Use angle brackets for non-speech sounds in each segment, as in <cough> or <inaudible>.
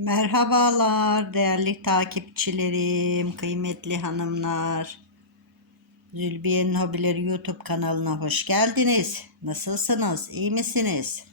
Merhabalar değerli takipçilerim, kıymetli hanımlar. Zülbiye'nin Hobileri YouTube kanalına hoş geldiniz. Nasılsınız? İyi misiniz?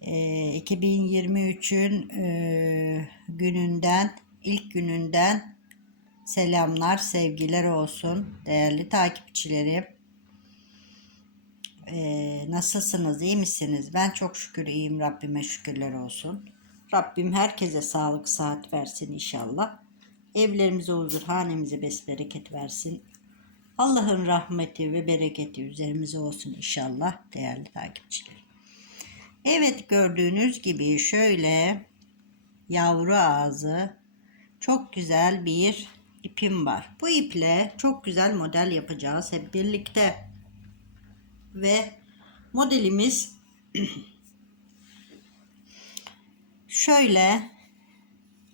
Ee, 2023'ün e, gününden, ilk gününden selamlar, sevgiler olsun değerli takipçilerim. Ee, nasılsınız? iyi misiniz? Ben çok şükür iyiyim. Rabbime şükürler olsun. Rabbim herkese sağlık, saat versin inşallah. Evlerimize huzur, hanemize bes bereket versin. Allah'ın rahmeti ve bereketi üzerimize olsun inşallah değerli takipçilerim. Evet gördüğünüz gibi şöyle yavru ağzı çok güzel bir ipim var. Bu iple çok güzel model yapacağız hep birlikte ve modelimiz <clears throat> şöyle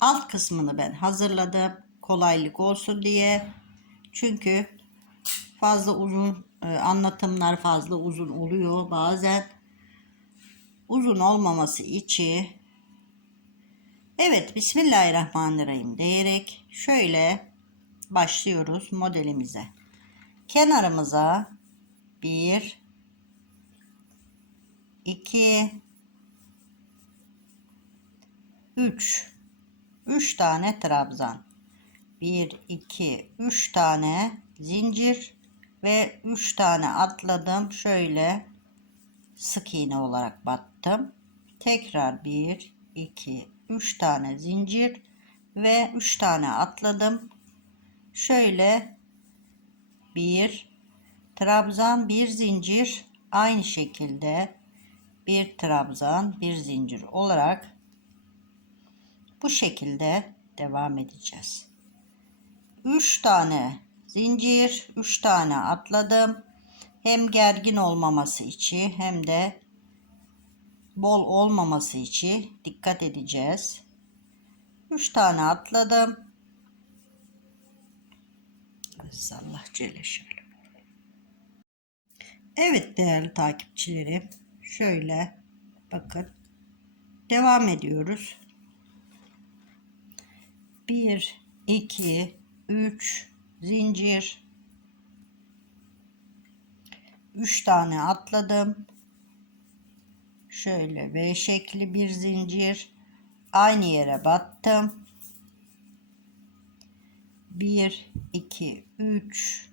alt kısmını ben hazırladım kolaylık olsun diye. Çünkü fazla uzun e, anlatımlar fazla uzun oluyor bazen. Uzun olmaması için evet Bismillahirrahmanirrahim diyerek şöyle başlıyoruz modelimize. Kenarımıza bir 2 3 3 tane trabzan. 1 2 3 tane zincir ve 3 tane atladım. Şöyle sık iğne olarak battım. Tekrar 1 2 3 tane zincir ve 3 tane atladım. Şöyle 1 trabzan bir zincir. Aynı şekilde bir trabzan bir zincir olarak bu şekilde devam edeceğiz. 3 tane zincir, 3 tane atladım. Hem gergin olmaması için hem de bol olmaması için dikkat edeceğiz. 3 tane atladım. Allah Celle şöyle. Evet değerli takipçilerim. Şöyle bakın. Devam ediyoruz. 1 2 3 zincir 3 tane atladım. Şöyle V şekli bir zincir aynı yere battım. 1 2 3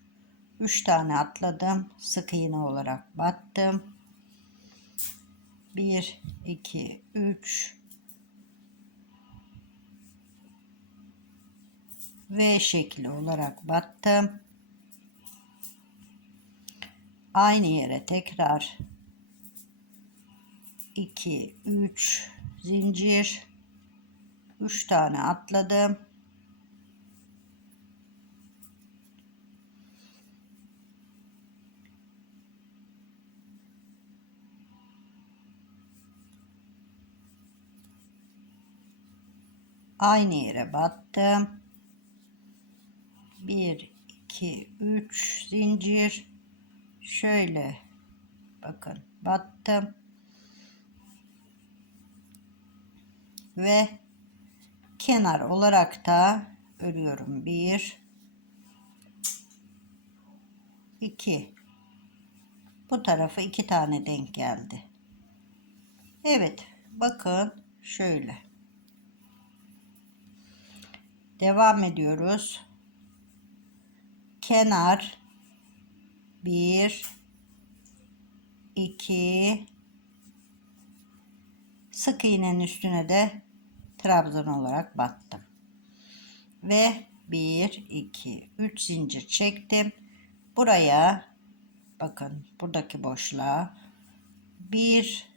3 tane atladım. Sık iğne olarak battım. 1 2 3 V şekli olarak battım. Aynı yere tekrar 2 3 zincir 3 tane atladım. Aynı yere battım. 1 2 3 zincir. Şöyle. Bakın battım. Ve kenar olarak da örüyorum. 1 2 bu tarafa iki tane denk geldi. Evet bakın şöyle. Devam ediyoruz kenar 1 2 sık iğnenin üstüne de trabzan olarak battım. Ve 1 2 3 zincir çektim. Buraya bakın buradaki boşluğa 1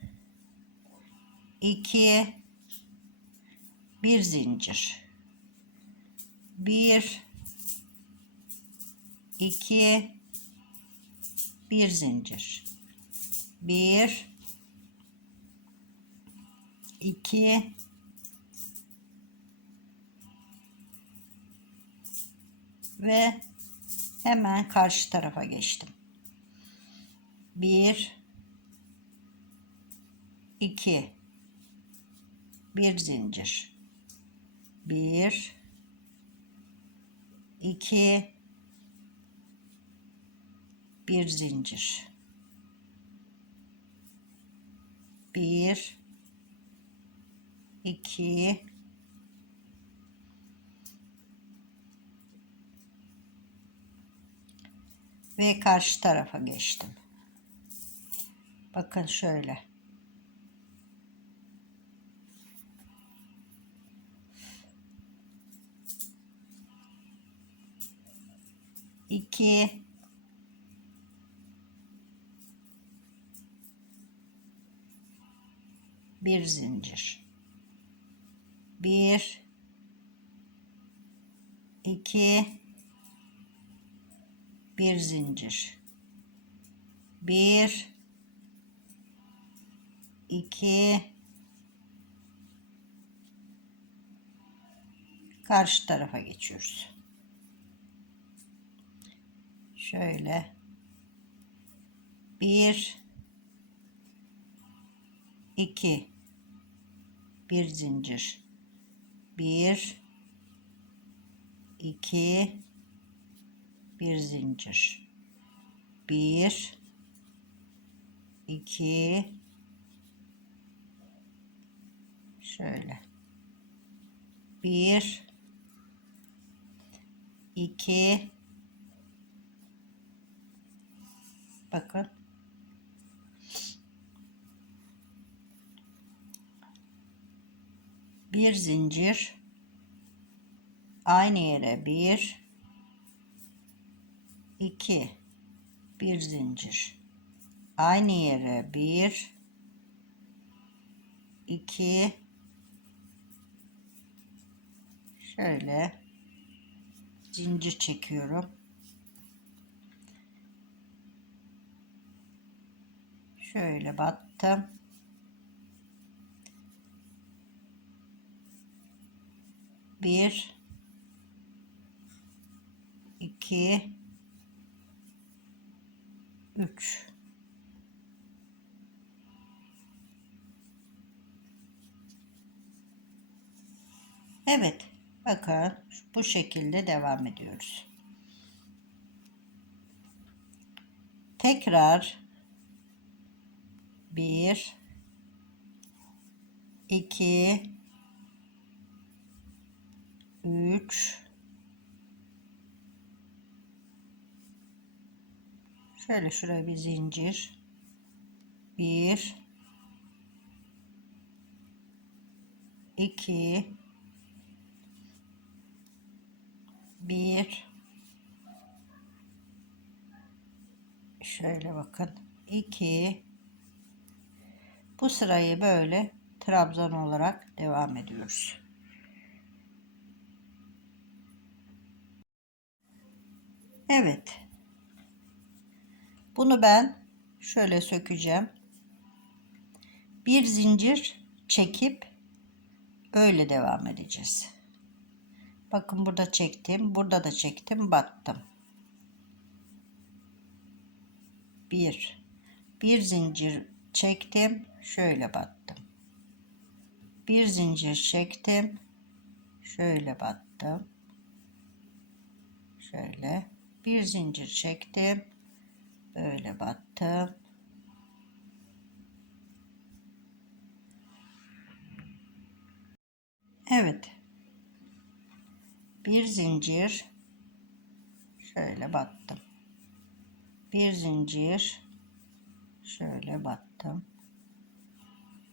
2 bir zincir 1 2 bir zincir. 1 2 ve hemen karşı tarafa geçtim. 1 2 bir zincir. Bir. İki bir zincir bir iki ve karşı tarafa geçtim. Bakın şöyle. İki bir zincir. Bir iki bir zincir. Bir iki karşı tarafa geçiyoruz. Şöyle bir iki bir zincir. Bir iki bir zincir. Bir iki şöyle. Bir iki bakın bir zincir. Aynı yere bir. İki. Bir zincir. Aynı yere bir. İki. Şöyle zincir çekiyorum. Şöyle battım bir. İki. Üç. Evet bakın bu şekilde devam ediyoruz. Tekrar bir iki 3 Şöyle şuraya bir zincir. 1 2 1 Şöyle bakın. 2 Bu sırayı böyle trabzan olarak devam ediyoruz. Evet. Bunu ben şöyle sökeceğim. Bir zincir çekip öyle devam edeceğiz. Bakın burada çektim. Burada da çektim. Battım. Bir. Bir zincir çektim. Şöyle battım. Bir zincir çektim. Şöyle battım. Şöyle bir zincir çektim. Böyle battım. Evet. Bir zincir. Şöyle battım. Bir zincir. Şöyle battım.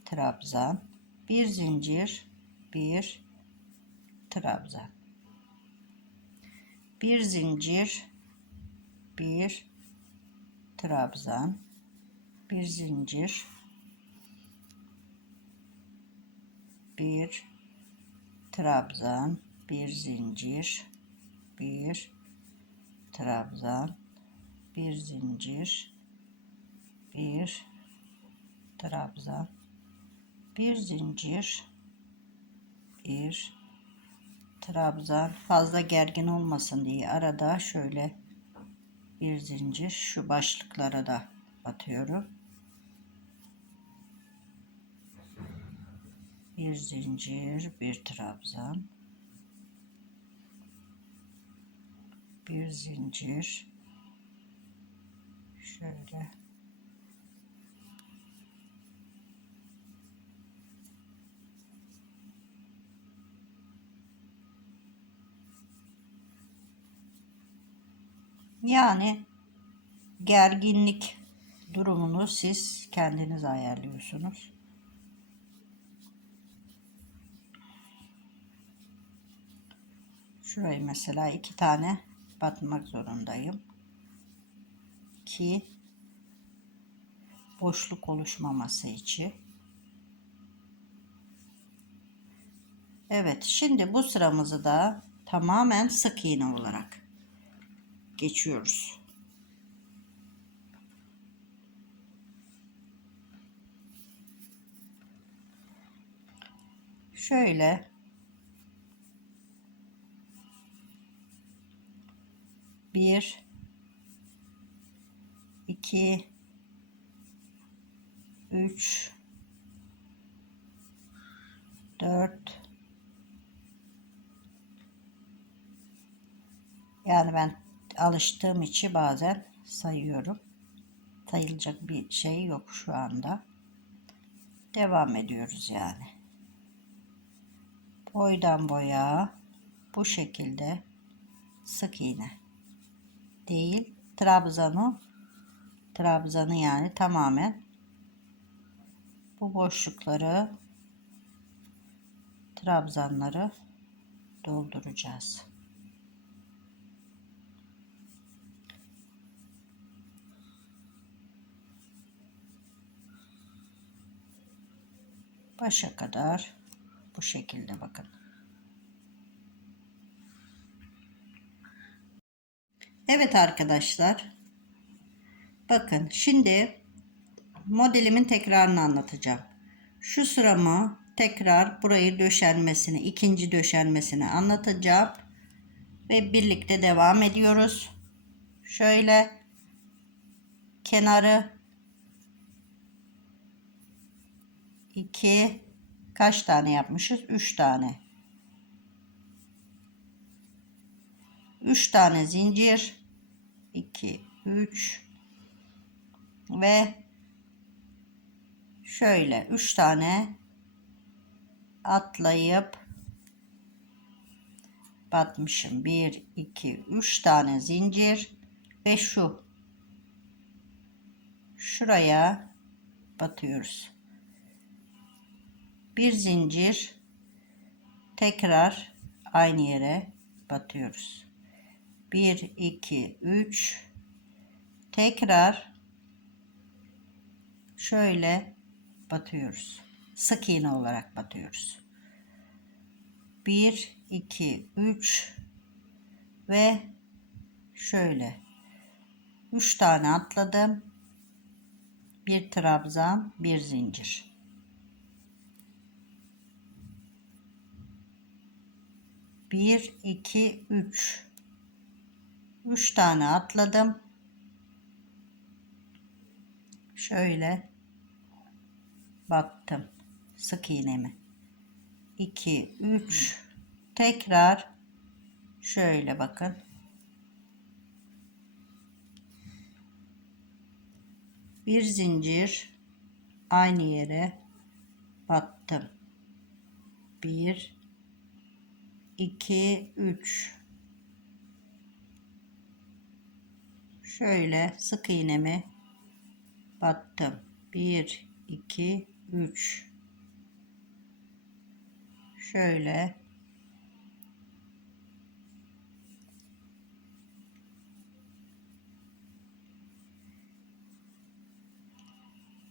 Trabzan. Bir zincir. Bir trabzan. Bir zincir bir trabzan. Bir zincir. Bir trabzan. Bir zincir. Bir trabzan. Bir zincir. Bir trabzan. Bir zincir. Bir trabzan. Fazla gergin olmasın diye arada şöyle bir zincir şu başlıklara da batıyorum. Bir zincir, bir trabzan. Bir zincir. Şöyle Yani gerginlik durumunu siz kendiniz ayarlıyorsunuz. Şurayı mesela iki tane batmak zorundayım. Ki boşluk oluşmaması için. Evet şimdi bu sıramızı da tamamen sık iğne olarak geçiyoruz. Şöyle. Bir. İki. Üç. Dört. Yani ben alıştığım için bazen sayıyorum. Sayılacak bir şey yok şu anda. Devam ediyoruz yani. Boydan boya bu şekilde sık iğne değil trabzanı trabzanı yani tamamen bu boşlukları trabzanları dolduracağız. Başa kadar bu şekilde bakın. Evet arkadaşlar. Bakın şimdi modelimin tekrarını anlatacağım. Şu sıramı tekrar burayı döşenmesini, ikinci döşenmesini anlatacağım. Ve birlikte devam ediyoruz. Şöyle kenarı 2 kaç tane yapmışız? 3 tane. 3 tane zincir 2 3 ve şöyle 3 tane atlayıp batmışım. 1 2 3 tane zincir ve şu şuraya batıyoruz bir zincir tekrar aynı yere batıyoruz. 1 2 3 tekrar şöyle batıyoruz. Sık iğne olarak batıyoruz. 1 2 3 ve şöyle 3 tane atladım. Bir trabzan, bir zincir. 1 2 3 3 tane atladım. Şöyle battım sık iğnemi. 2 3 tekrar şöyle bakın. Bir zincir aynı yere battım 1 2 3 şöyle sık iğnemi battım. 1 2 3 şöyle.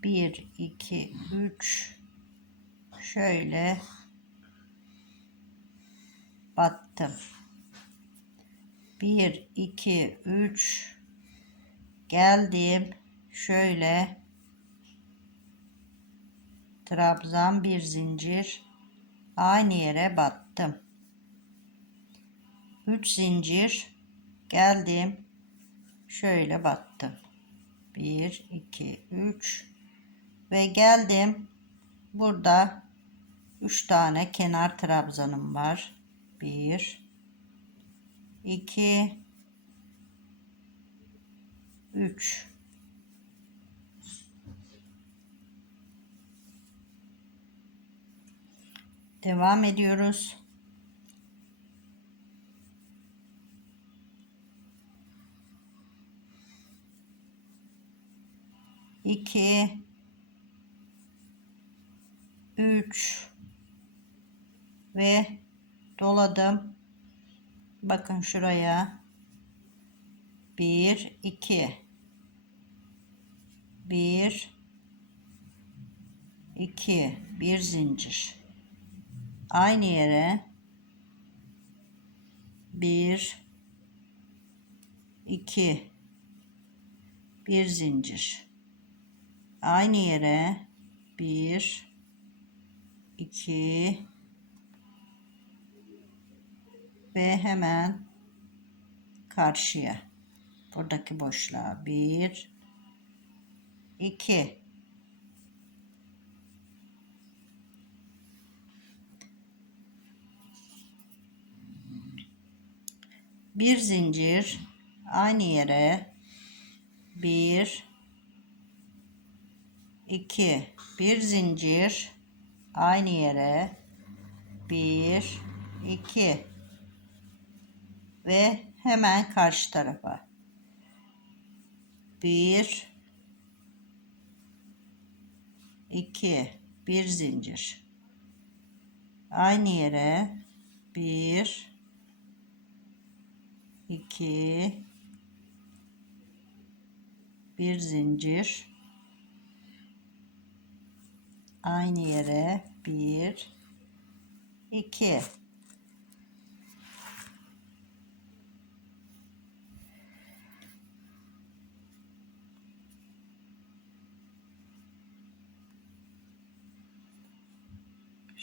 Bir iki üç. Şöyle battım. 1 2 3 geldim. Şöyle trabzan bir zincir aynı yere battım. 3 zincir geldim. Şöyle battım. 1 2 3 ve geldim. Burada 3 tane kenar trabzanım var. 1 2 3 Devam ediyoruz. İki, üç. Ve doladım. Bakın şuraya. Bir, iki, bir, iki, bir zincir. Aynı yere. Bir iki. Bir zincir. Aynı yere. Bir iki ve hemen karşıya. Buradaki boşluğa bir iki. Bir zincir aynı yere bir iki. Bir zincir aynı yere bir iki ve hemen karşı tarafa. Bir iki bir zincir. Aynı yere bir 2 bir zincir. Aynı yere 1 2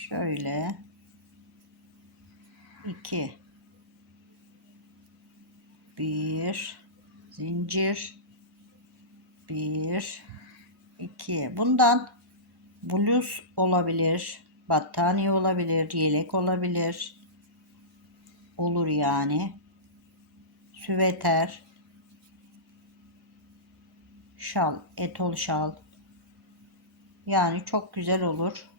şöyle. 2 bir. Zincir. Bir. İki. Bundan bluz olabilir battaniye olabilir yelek olabilir. Olur yani. Süveter. Şal etol şal. Yani çok güzel olur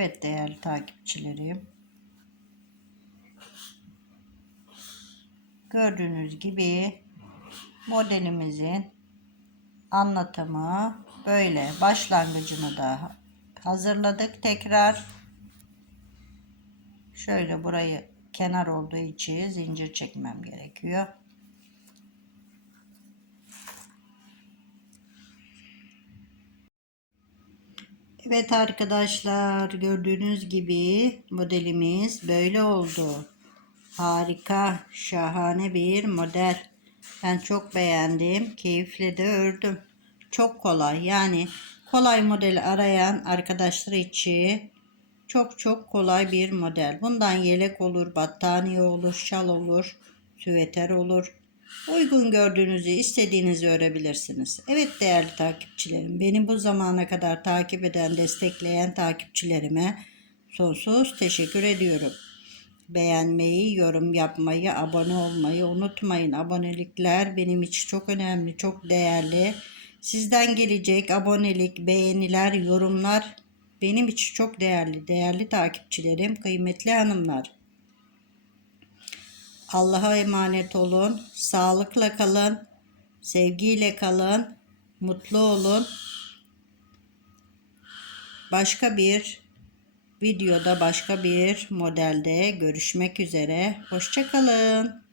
Evet değerli takipçilerim. Gördüğünüz gibi modelimizin anlatımı böyle. Başlangıcını da hazırladık tekrar. Şöyle burayı kenar olduğu için zincir çekmem gerekiyor. Evet arkadaşlar gördüğünüz gibi modelimiz böyle oldu. Harika, şahane bir model. Ben çok beğendim. Keyifle de ördüm. Çok kolay. Yani kolay model arayan arkadaşlar için çok çok kolay bir model. Bundan yelek olur, battaniye olur, şal olur, süveter olur. Uygun gördüğünüzü, istediğinizi örebilirsiniz. Evet değerli takipçilerim, beni bu zamana kadar takip eden, destekleyen takipçilerime sonsuz teşekkür ediyorum. Beğenmeyi, yorum yapmayı, abone olmayı unutmayın. Abonelikler benim için çok önemli, çok değerli. Sizden gelecek abonelik, beğeniler, yorumlar benim için çok değerli. Değerli takipçilerim, kıymetli hanımlar. Allah'a emanet olun. Sağlıkla kalın. Sevgiyle kalın. Mutlu olun. Başka bir videoda başka bir modelde görüşmek üzere. Hoşçakalın.